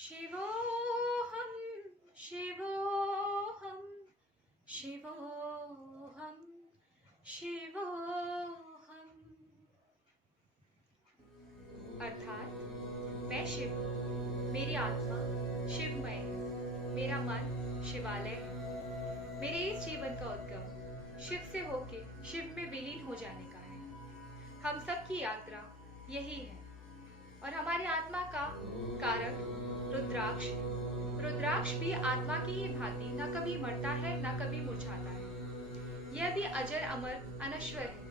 शिवोऽहं शिवोऽहं शिवोऽहं शिवोऽहं। अर्थात मैं शिव हूँ, मेरी आत्मा शिवमय है, मेरा मन शिवालय है। मेरे इस जीवन का उद्गम शिव से होके शिव में विलीन हो जाने का है। हम सबकी यात्रा यही है और हमारी आत्मा का कारक रुद्राक्ष है। रुद्राक्ष भी आत्मा की ही भांति न कभी मरता है न कभी मुरझाता है। यह भी अजर अमर अनश्वर है।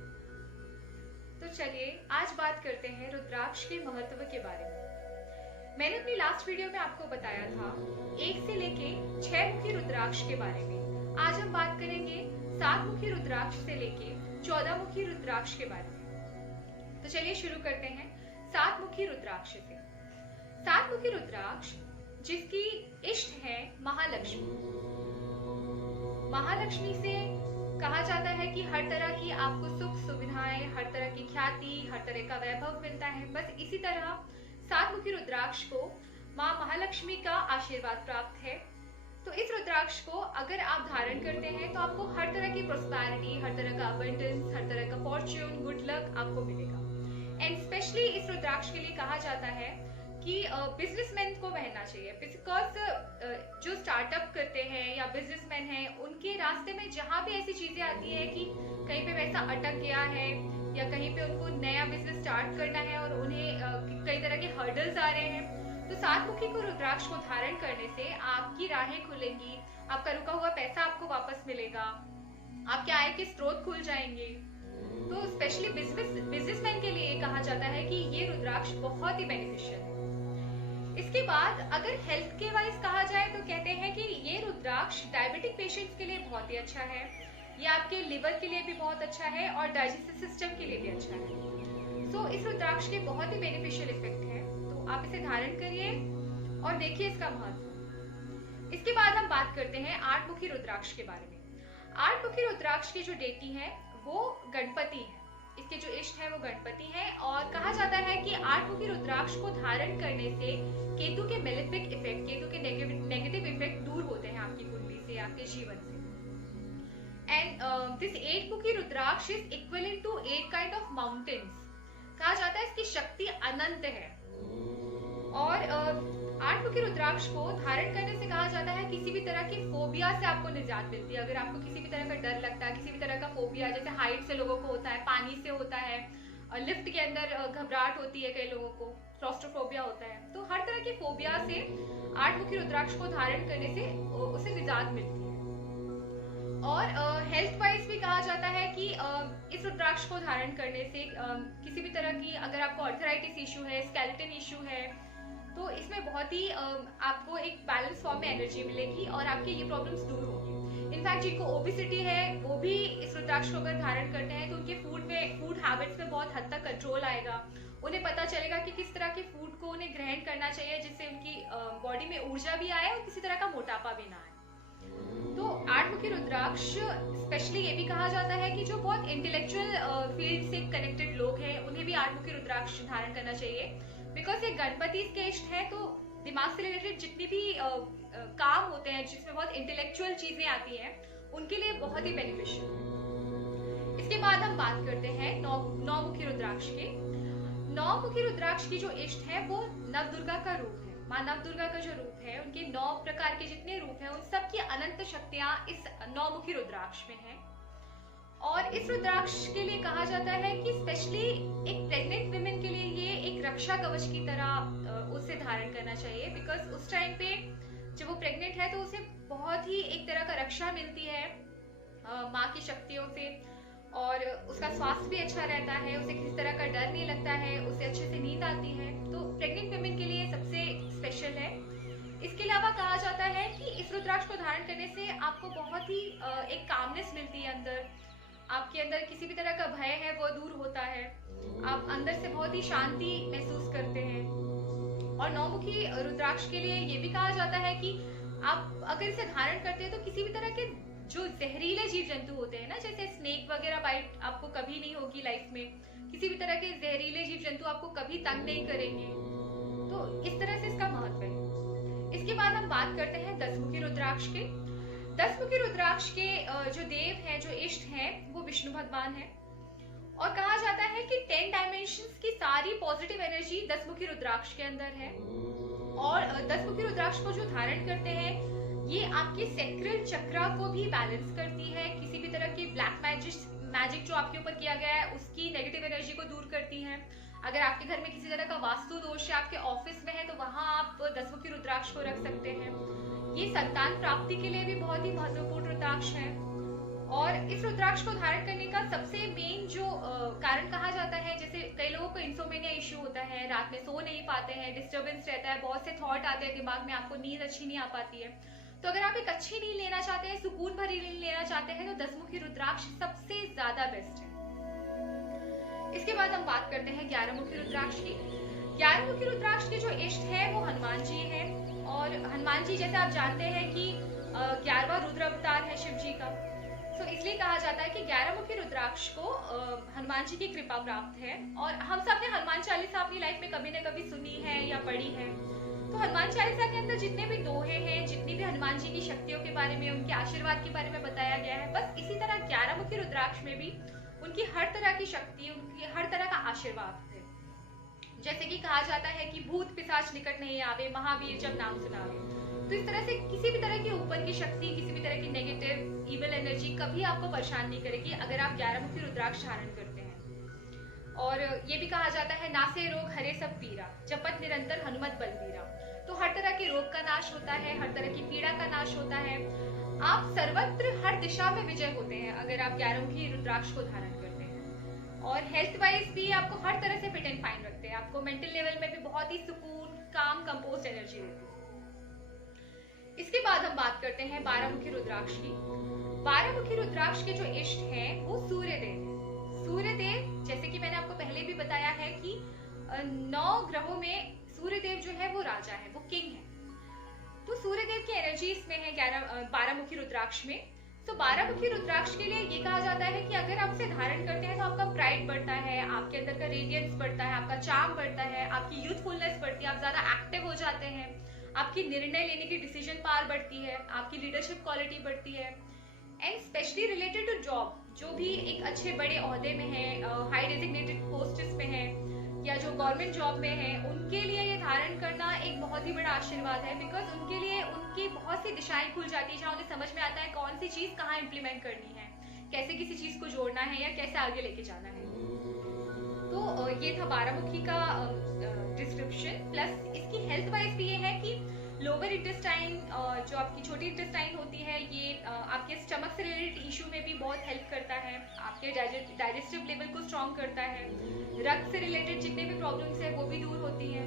तो चलिए आज बात करते हैं रुद्राक्ष के महत्व के बारे में। मैंने अपनी लास्ट वीडियो में आपको बताया था 1 से लेके 6 मुखी रुद्राक्ष के बारे में। आज हम बात करेंगे 7 मुखी रुद्राक्ष से लेके 14 मुखी रुद्राक्ष के बारे में। तो चलिए शुरू करते हैं 7 मुखी रुद्राक्ष से। 7 मुखी रुद्राक्ष जिसकी इष्ट है महालक्ष्मी। महालक्ष्मी से कहा जाता है कि हर तरह की आपको सुख सुविधाएं, हर तरह की ख्याति, हर तरह का वैभव मिलता है। बस इसी तरह 7 मुखी रुद्राक्ष को माँ महालक्ष्मी का आशीर्वाद प्राप्त है। तो इस रुद्राक्ष को अगर आप धारण करते हैं तो आपको हर तरह की प्रोस्पेरिटी, हर तरह का अबंडेंस, हर तरह का फॉर्च्यून, गुड लक आपको मिलेगा। एंड स्पेशली इस रुद्राक्ष के लिए कहा जाता है कि बिजनेसमैन को पहनना चाहिए, बिकॉज जो स्टार्टअप करते हैं या बिजनेसमैन हैं उनके रास्ते में जहां भी ऐसी चीजें आती है कि कहीं पे पैसा अटक गया है या कहीं पे उनको नया बिजनेस स्टार्ट करना है और उन्हें कई तरह के हर्डल्स आ रहे हैं, तो 7 मुखी को रुद्राक्ष को धारण करने से आपकी राहें खुलेंगी, आपका रुका हुआ पैसा आपको वापस मिलेगा, आपके आय के स्रोत खुल जाएंगे। तो स्पेशली बिजनेसमैन के लिए कहा जाता है कि ये रुद्राक्ष बहुत ही बेनिफिशियल है। इसके बाद अगर हेल्थ के वाइज कहा जाए तो कहते हैं कि ये रुद्राक्ष डायबिटिक पेशेंट्स के लिए बहुत ही अच्छा है, ये आपके लिवर के लिए भी बहुत अच्छा है और डाइजेस्टिव सिस्टम के लिए भी अच्छा है। सो इस रुद्राक्ष के बहुत ही बेनिफिशियल इफेक्ट है, तो आप इसे धारण करिए और देखिए इसका महत्व। इसके बाद हम बात करते हैं 8 मुखी रुद्राक्ष के बारे में। 8 मुखी रुद्राक्ष की जो देवी है वो गणपति है। इसके जो इष्ट है वो गणपति है और कहा जाता है कि 8 मुखी रुद्राक्ष को धारण करने से केतु के मेलेफिक इफेक्ट, केतु के नेगेटिव इफेक्ट दूर होते हैं आपकी कुंडली से, आपके जीवन से। एंड दिस 8 मुखी rudraksha is equivalent to 8 kind of mountains. कहा जाता है इसकी शक्ति अनंत है। और 8 मुखी रुद्राक्ष को धारण करने से कहा जाता है किसी भी तरह की फोबिया से आपको निजात मिलती है। अगर आपको किसी भी तरह का डर लगता है, किसी भी तरह का फोबिया, जैसे हाइट से लोगों को होता है, पानी से होता है, लिफ्ट के अंदर घबराहट होती है, कई लोगों को क्लॉस्ट्रोफोबिया होता है, तो हर तरह की फोबिया से 8 मुखी रुद्राक्ष को धारण करने से उसे निजात मिलती है। और हेल्थ वाइज भी कहा जाता है कि इस रुद्राक्ष को धारण करने से किसी भी तरह की, अगर आपको अर्थराइटिस इशू है, स्केलेटन इशू है, तो इसमें बहुत ही आपको एक बैलेंस फॉर्म में एनर्जी मिलेगी और आपके ये प्रॉब्लम्स दूर होंगी। इनफैक्ट जिनको ओबेसिटी है वो भी इस रुद्राक्ष को अगर धारण करते हैं तो उनके फूड हैबिट्स में बहुत हद तक कंट्रोल आएगा। उन्हें पता चलेगा कि किस तरह के फूड को उन्हें ग्रहण करना चाहिए जिससे उनकी बॉडी में ऊर्जा भी आए और किसी तरह का मोटापा भी ना आए। तो 8 मुखी रुद्राक्ष स्पेशली ये भी कहा जाता है कि जो बहुत इंटेलेक्चुअल फील्ड से कनेक्टेड लोग हैं उन्हें भी 8 मुखी रुद्राक्ष धारण करना चाहिए, बिकॉज ये गणपति के इष्ट है। तो दिमाग से रिलेटेड जितनी भी काम होते हैं जिसमें बहुत इंटेलेक्चुअल चीजें आती हैं उनके लिए बहुत ही बेनिफिशियल। इसके बाद हम बात करते हैं 9 मुखी रुद्राक्ष के। 9 मुखी रुद्राक्ष की जो इष्ट है वो नवदुर्गा का रूप है। माँ नवदुर्गा का जो रूप है, उनके 9 प्रकार के जितने रूप हैं उन सब की अनंत शक्तियां इस 9 मुखी रुद्राक्ष में है। और इस रुद्राक्ष के लिए कहा जाता है कि स्पेशली एक प्रेग्नेंट विमेन के लिए ये एक रक्षा कवच की तरह उसे धारण करना चाहिए, बिकॉज उस टाइम पे जब वो प्रेग्नेंट है तो उसे बहुत ही एक तरह का रक्षा मिलती है माँ की शक्तियों से और उसका स्वास्थ्य भी अच्छा रहता है, उसे किसी तरह का डर नहीं लगता है, उसे अच्छे से नींद आती है। तो प्रेग्नेंट विमेन के लिए सबसे स्पेशल है। इसके अलावा कहा जाता है कि इस रुद्राक्ष को धारण करने से आपको बहुत ही एक कामनेस मिलती है अंदर, आपके अंदर किसी भी तरह का भय है वो दूर होता है, आप अंदर से बहुत ही शांति महसूस करते हैं। और 9 मुखी रुद्राक्ष के लिए ये भी कहा जाता है कि आप अगर इसे धारण करते हैं तो किसी भी तरह के जो जहरीले जीव जंतु होते हैं ना, जैसे स्नेक वगैरह बाइट आपको कभी नहीं होगी लाइफ में, किसी भी तरह के जहरीले जीव जंतु आपको कभी तंग नहीं करेंगे। तो इस तरह से इसका महत्व है। बात करते हैं दसमुखी रुद्राक्ष के। दसमुखी रुद्राक्ष के जो देव हैं, जो इष्ट हैं, वो विष्णु भगवान है। और कहा जाता है कि 10 डायमेंशंस की सारी पॉजिटिव एनर्जी दसमुखी रुद्राक्ष के अंदर है। और दसमुखी रुद्राक्ष को जो धारण करते हैं, ये आपके सेक्रल चक्रा को भी बैलेंस करती है। किसी भी तरह की ब्लैक मैजिक जो आपके ऊपर किया गया है, उसकी नेगेटिव एनर्जी को दूर करती है। अगर आपके घर में किसी तरह का वास्तु दोष है, आपके ऑफिस में है, तो वहां आप दसमुखी रुद्राक्ष को रख सकते हैं। ये संतान प्राप्ति के लिए भी बहुत ही महत्वपूर्ण रुद्राक्ष है। और इस रुद्राक्ष को धारण करने का सबसे मेन जो कारण कहा जाता है, जैसे कई लोगों को इंसोमेनिया इश्यू होता है, रात में सो नहीं पाते हैं, डिस्टर्बेंस रहता है, बहुत से थॉट आते हैं दिमाग में, आपको नींद अच्छी नहीं आ पाती है। तो अगर आप एक अच्छी नींद लेना चाहते हैं, सुकून भरी नींद लेना चाहते हैं, तो दसमुखी रुद्राक्ष सबसे ज्यादा बेस्ट है। इसके बाद हम बात करते हैं 11 मुखी रुद्राक्ष की। 11 मुखी रुद्राक्ष के जो इष्ट है वो हनुमान जी है। और हनुमान जी, जैसे आप जानते हैं कि 11वां रुद्र अवतार है शिव जी का, तो इसलिए कहा जाता है कि 11 मुखी रुद्राक्ष को हनुमान जी की कृपा प्राप्त है। और हम सब ने हनुमान चालीसा अपनी लाइफ में कभी न कभी सुनी है या पढ़ी है। तो हनुमान चालीसा के अंदर जितने भी दोहे हैं, जितनी भी हनुमान जी की शक्तियों के बारे में, उनके आशीर्वाद के बारे में बताया गया है, बस इसी तरह 11 मुखी रुद्राक्ष में भी उनकी हर तरह की शक्ति, उनकी हर तरह का आशीर्वाद है। जैसे कि कहा जाता है कि भूत पिशाच निकट नहीं आवे, महावीर जब नाम सुनावे। तो इस तरह से किसी भी तरह की ऊपर की शक्ति, किसी भी तरह की नेगेटिव इविल एनर्जी कभी आपको परेशान नहीं करेगी अगर आप 11 मुखी रुद्राक्ष धारण करते हैं। और ये भी कहा जाता है, नासे रोग हरे सब पीरा, जपत निरंतर हनुमत बलबीरा। तो हर तरह के रोग का नाश होता है, हर तरह की पीड़ा का नाश होता है। आप सर्वत्र हर दिशा में विजय होते हैं अगर आप 11 मुखी रुद्राक्ष को धारण करते हैं। और हेल्थ वाइज भी आपको हर तरह से फिट एंड फाइन रखते हैं। आपको मेंटल लेवल में भी बहुत ही सुकून, काम, कंपोस्ट एनर्जी देते हैं। इसके बाद हम बात करते हैं 12 मुखी रुद्राक्ष की। 12 मुखी रुद्राक्ष के जो इष्ट हैं वो सूर्यदेव है। सूर्यदेव, जैसे कि मैंने आपको पहले भी बताया है कि 9 ग्रहों में सूर्यदेव जो है वो राजा है, वो किंग है। तो सूर्यदेव की एनर्जी इसमें है 12 मुखी रुद्राक्ष में। तो 12 मुखी रुद्राक्ष के लिए ये कहा जाता है कि अगर आप उसे धारण करते हैं तो आपका प्राइड बढ़ता है, आपके अंदर का रेडियंस बढ़ता है, आपका चार्म बढ़ता है, आपकी यूथफुलनेस बढ़ती है, आप ज्यादा एक्टिव हो जाते हैं, आपकी निर्णय लेने की डिसीजन पावर बढ़ती है, आपकी लीडरशिप क्वालिटी बढ़ती है। And specially related to job, जो भी एक अच्छे बड़े ओहदे में है, हाई डेजिग्नेटेड पोस्ट्स में है, या जो गवर्नमेंट जॉब में है, उनके लिए ये धारण करना एक बहुत ही बड़ा आशीर्वाद है। बिकॉज उनके लिए उनकी बहुत सी दिशाएं खुल जाती है, जहाँ उन्हें समझ में आता है कौन सी चीज कहाँ इम्प्लीमेंट करनी है, कैसे किसी चीज को जोड़ना है या कैसे आगे लेके जाना है। तो ये था 12 मुखी का डिस्क्रिप्शन। प्लस इसकी हेल्थ वाइज भी ये है कि लोअर इंटेस्टाइन, जो आपकी छोटी इंटेस्टाइन होती है, ये आपके स्टमक से रिलेटेड इशू में भी बहुत हेल्प करता है, आपके डाइजेस्टिव लेवल को स्ट्रॉन्ग करता है, रक्त से रिलेटेड जितने भी प्रॉब्लम्स है वो भी दूर होती है।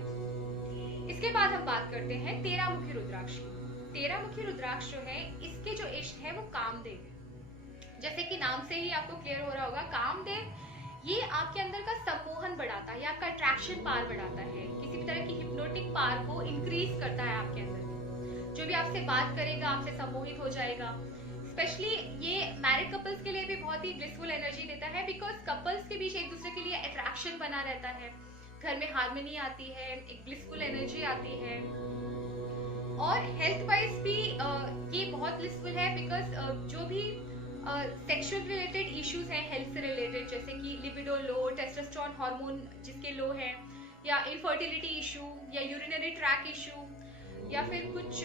इसके बाद हम बात करते हैं 13 मुखी रुद्राक्ष की। 13 मुखी रुद्राक्ष जो है, इसके जो इष्ट है वो कामदेव है। जैसे कि नाम से ही आपको क्लियर हो रहा होगा, कामदेव ये आपके अंदर का सम्मोहन बढ़ाता है, ये आपका अट्रैक्शन पावर बढ़ाता है, किसी भी तरह की हिप्नोटिक पावर को इंक्रीज करता है आपके अंदर। जो भी आपसे बात करेगा आपसे सम्मोहित हो जाएगा। स्पेशली ये मैरिड कपल्स के लिए भी बहुत ही ब्लिसफुल एनर्जी देता है, बिकॉज कपल्स के बीच एक दूसरे के लिए अट्रैक्शन बना रहता है, घर में हार्मनी आती है, एक ब्लिसफुल एनर्जी आती है। और हेल्थ वाइज भी ये बहुत ब्लिसफुल है, बिकॉज जो भी सेक्सुअल रिलेटेड इश्यूज हैं हेल्थ से रिलेटेड, जैसे कि लिबिडो लो, टेस्टोस्टेरोन हार्मोन जिसके लो है, या इनफर्टिलिटी इशू, या यूरिनरी ट्रैक इशू, या फिर कुछ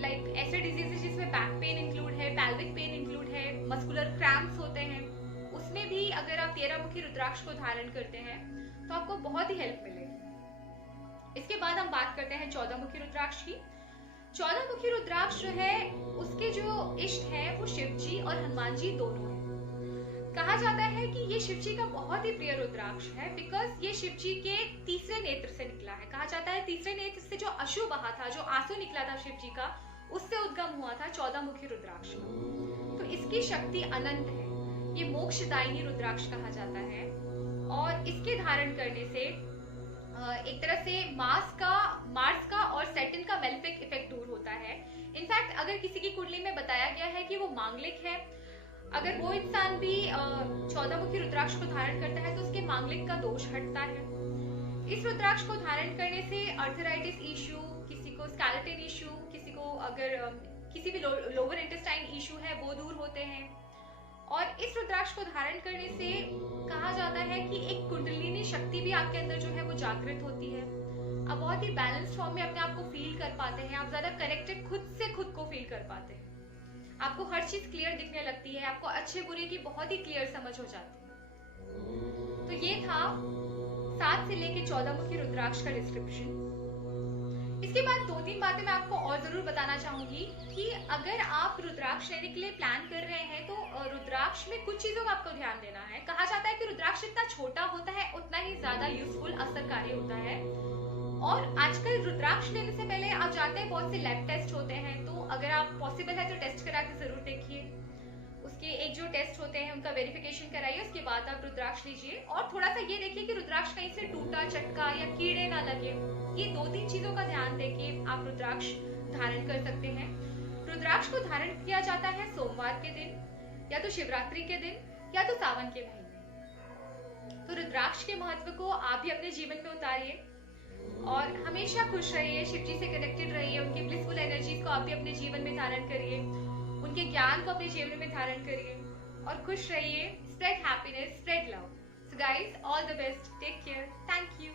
लाइक ऐसे डिजीजेस जिसमें बैक पेन इंक्लूड है, पैल्विक पेन इंक्लूड है, मस्कुलर क्रैम्प्स होते हैं, उसमें भी अगर आप 13 मुखी रुद्राक्ष को धारण करते हैं तो आपको बहुत ही हेल्प मिलेगी। इसके बाद हम बात करते हैं 14 मुखी रुद्राक्ष की। 14 मुखी रुद्राक्ष जो है, उसके जो इष्ट है वो शिव जी और हनुमान जी दोनों हैं। कहा जाता है कि ये शिव जी का बहुत ही प्रिय रुद्राक्ष है, बिकॉज ये शिव जी के तीसरे नेत्र से निकला है। कहा जाता है तीसरे नेत्र से जो अश्रु बहा था, जो आंसू निकला था शिव जी का, उससे उद्गम हुआ था 14 मुखी रुद्राक्ष। तो इसकी शक्ति अनंत है, ये मोक्षदायिनी रुद्राक्ष कहा जाता है। और इसके धारण करने से एक तरह से मार्स का और सैटर्न का मेलेफिक इफेक्ट दूर होता है। इनफैक्ट अगर किसी की कुंडली में बताया गया है कि वो मांगलिक है, अगर वो इंसान भी 14 मुखी रुद्राक्ष को धारण करता है तो उसके मांगलिक का दोष हटता है। इस रुद्राक्ष को धारण करने से अर्थराइटिस इश्यू, किसी को स्केलेटन इश्यू, किसी को आपको अगर किसी भी लोअर इंटेस्टाइन इशू है वो दूर होते हैं। और इस रुद्राक्ष को धारण करने से कहा जाता है कि एक कुंडलिनी शक्ति भी आपके अंदर जो है वो जागृत होती है। आप बहुत ही बैलेंस फॉर्म में अपने आप को फील कर पाते हैं, आप ज्यादा कनेक्टेड खुद से खुद को फील कर पाते हैं, आपको हर चीज क्लियर दिखने लगती है, आपको अच्छे बुरे की बहुत ही क्लियर समझ हो जाती है। तो ये था 7 से लेके 14 मुखी रुद्राक्ष का डिस्क्रिप्शन। इसके बाद 2-3 बातें मैं आपको और जरूर बताना चाहूंगी कि अगर आप रुद्राक्ष लेने के लिए प्लान कर रहे हैं तो रुद्राक्ष में कुछ चीजों का आपको ध्यान देना है। कहा जाता है कि रुद्राक्ष जितना छोटा होता है उतना ही ज्यादा यूजफुल असरकारी होता है। और आजकल रुद्राक्ष लेने से पहले आप जानते हैं बहुत से लैब टेस्ट होते हैं, तो अगर आप पॉसिबल है तो टेस्ट करा के जरूर देखिए। उसके एक जो टेस्ट होते हैं उनका वेरिफिकेशन कराइए, उसके बाद आप रुद्राक्ष लीजिए। और थोड़ा सा ये देखिए कि रुद्राक्ष कहीं से टूटा चटका या कीड़े ना लगे। ये 2-3 चीजों का ध्यान देके आप रुद्राक्ष धारण कर सकते हैं। रुद्राक्ष को धारण किया जाता है सोमवार के दिन, या तो शिवरात्रि के दिन, या तो सावन के महीने। तो रुद्राक्ष के महत्व को आप भी अपने जीवन में उतारिए और हमेशा खुश रहिए, शिव जी से कनेक्टेड रहिए, उनकी ब्लिसफुल एनर्जीज को आप भी अपने जीवन में धारण करिए, उनके ज्ञान को अपने जीवन में धारण करिए और खुश रहिए। Spread happiness, spread love. So guys, all the best, take care, thank you.